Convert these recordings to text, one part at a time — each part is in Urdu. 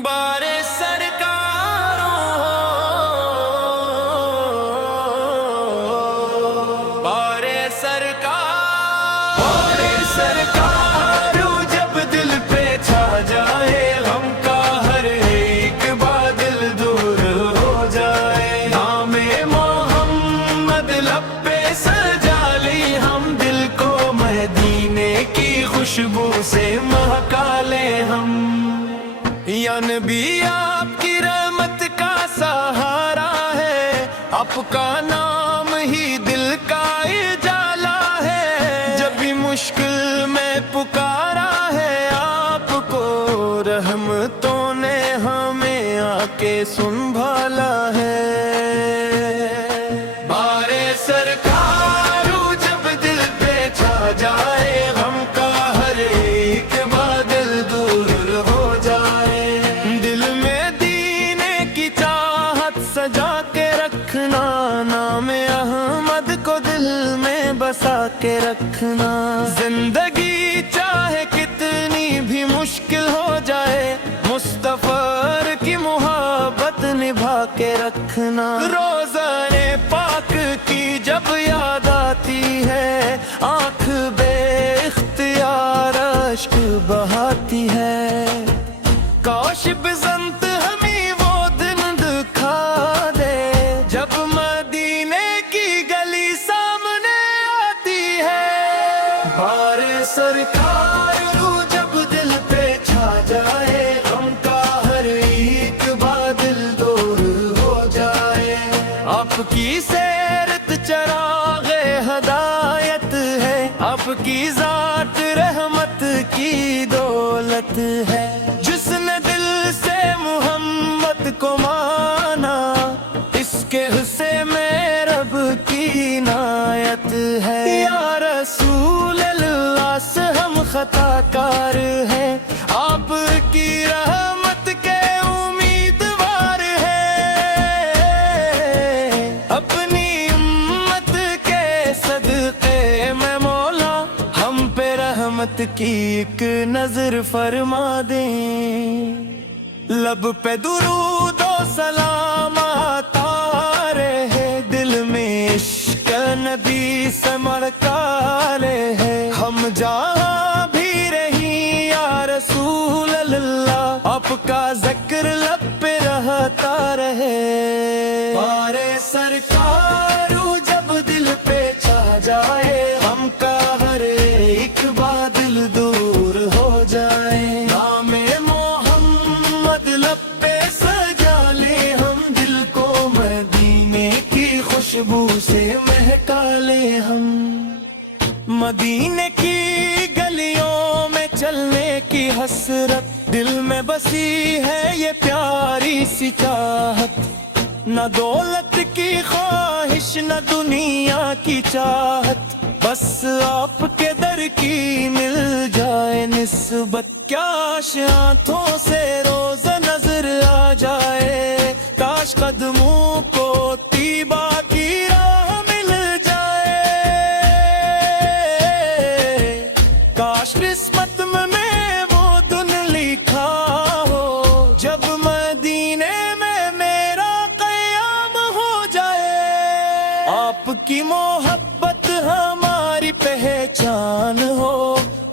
بارے سرکاروں، بارے سرکاروں، جب دل پہ چھا جائے غم کا ہر ایک بادل دور ہو جائے، نام محمد لب پہ سجا لی ہم، دل کو مدینے کی خوشبو سے مہکا لے ہم۔ یا نبی آپ کی رحمت کا سہارا ہے، آپ کا نام ہی دل کا اجالا ہے، جب بھی مشکل میں پکارا ہے آپ کو، رحمتوں نے ہمیں آ کے سنبھالا ہے۔ بارے سرکاروں، جب دل پہ چھا جائے غم کا ہر ایک بادل دور ہو جائے، دل میں دینے کی چاہت سجا کے رکھنا، نام احمد کو دل میں بسا کے رکھنا، زندگی چاہے کتنی بھی مشکل ہو جائے، مصطفیٰ کی محبت نبھا کے رکھنا، روزانے پاک کی جب یاد آتی ہے، آنکھ بے اختیار اشک بہاتی ہے، کاش بزنت ہمیں وہ دن دکھا دے، جب مدینے کی گلی سامنے آتی ہے۔ بارے سرکاروں، جب دل پہ چھا جائے غم کا ہر ایک بادل دور ہو جائے، آپ کی سیرت چراغ ہدایت ہے، آپ کی ذات رحمت کی دولت ہے، جس نے دل سے محمد کو مانا، اس کے حصے میں رب کی عنایت ہے۔ یا رسول اللہ سے ہم خطا کار ہیں، آپ کی رحمت کے امیدوار ہیں، اپنی امت کے صدقے میں مولا ہم پہ رحمت کی ایک نظر فرما دیں، لب پہ درود و سلام آتا رہے، دل میں عشق نبی سے مڑکا رہے، ہم جہاں بھی رہیں یا رسول اللہ، آپ کا ذکر لب پہ رہتا رہے۔ بارے سرکاروں، جب دل پہ چھا جائے غم کا ہر ایک بادل دور ہو جائے، نام محمد لب پہ سجا لے ہم، دل کو مدینے کی خوشبو سے مہکا لے ہم۔ مدینے کی گلیوں میں چلنے کی حسرت، دل میں بسی ہے یہ پیاری سی چاہت، نہ دولت کی خواہش نہ دنیا کی چاہت، بس آپ کے در کی مل جائے نسبت، کاش ہاتھوں سے روز نظر آ جائے، کاش قدموں کو طیبہ کی راہ مل جائے، کاش قسمت میں وہ دن لکھا ہو، جب مدینے میں میرا قیام ہو جائے، آپ کی محبت ہماری پہچان ہو،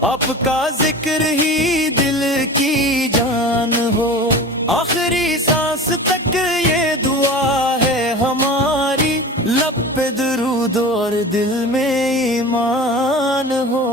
آپ کا ذکر ہی دل کی جان ہو، آخری سانس تک یہ دعا ہے ہماری، لب پہ درود اور دل میں ایمان ہو۔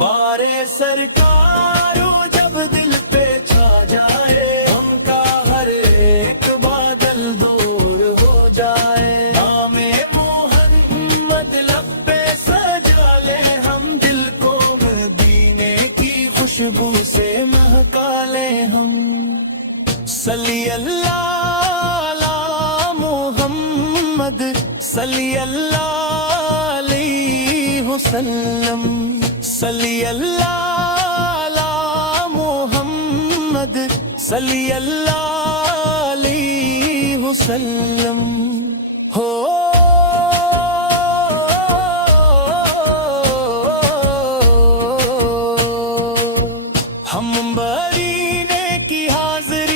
بارے سرکاروں، جب دل پہ چھا جائے غم کا ہر ایک بادل دور ہو جائے، نام محمد لب پہ سجا لے ہم، دل کو مدینے کی خوشبو سے مہکا لے ہم۔ صلی اللہ علی محمد، صلی اللہ علیہ وسلم، صلی اللہ علی محمد، صلی اللہ علیہ وسلم ہو۔ ہم مدینے کی حاضری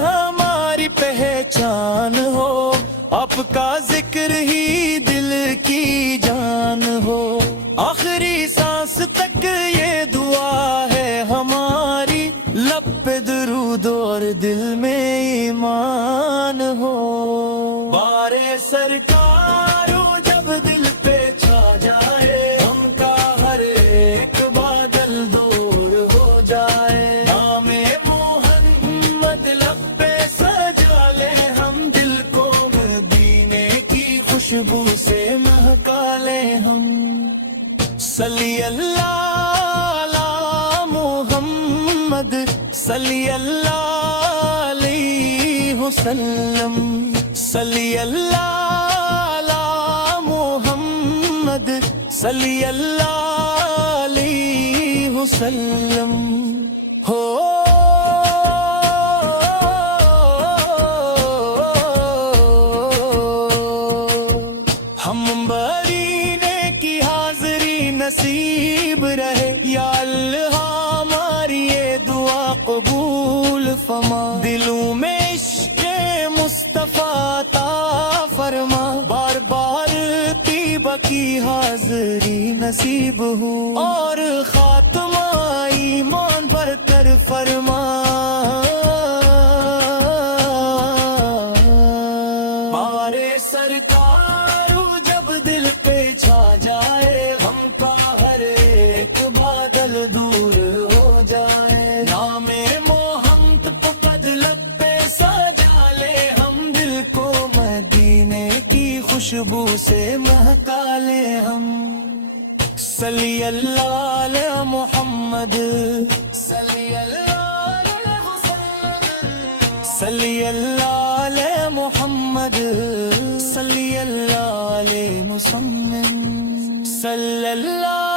ہماری پہچان ہو، آپ کا ذکر ہی دل کی جان ہو، آخری سانس تک یہ دعا ہے ہماری، لب پہ درود اور دل میں ایمان ہو۔ بارے سرکار جب دل پہ چھا جائے، ہم کا ہر ایک بادل دور ہو جائے، نام محمد لب پہ سجا لے، ہم دل کو مدینے کی خوشبو سے مہکا لے ہم۔ صلی اللہ علی محمد، صلی اللہ علیہ وسلم، صلی اللہ علی محمد، صلی اللہ علیہ وسلم۔ ہو ہم برینے کی حاضری نصیب رہے، یا اللہ ہماری یہ دعا قبول فرما، دلوں میں عشق مصطفیٰ عطا فرما، بار بار طیبہ کی حاضری نصیب ہو، اور خاتمہ ایمان پر کر فرما۔ بارے سرکار جب دل پہ چھا جائے، ہم کا ہر ایک بادل دور ہو جائے، نام محمد پد لب پہ سجا لے، ہم دل کو مدینے کی خوشبو سے مہکا لے ہم۔ صلی اللہ علی محمد، صلی اللہ علیہ وسلم، صلی اللہ علی محمد، صلی اللہ علیہ وسلم، صلی اللہ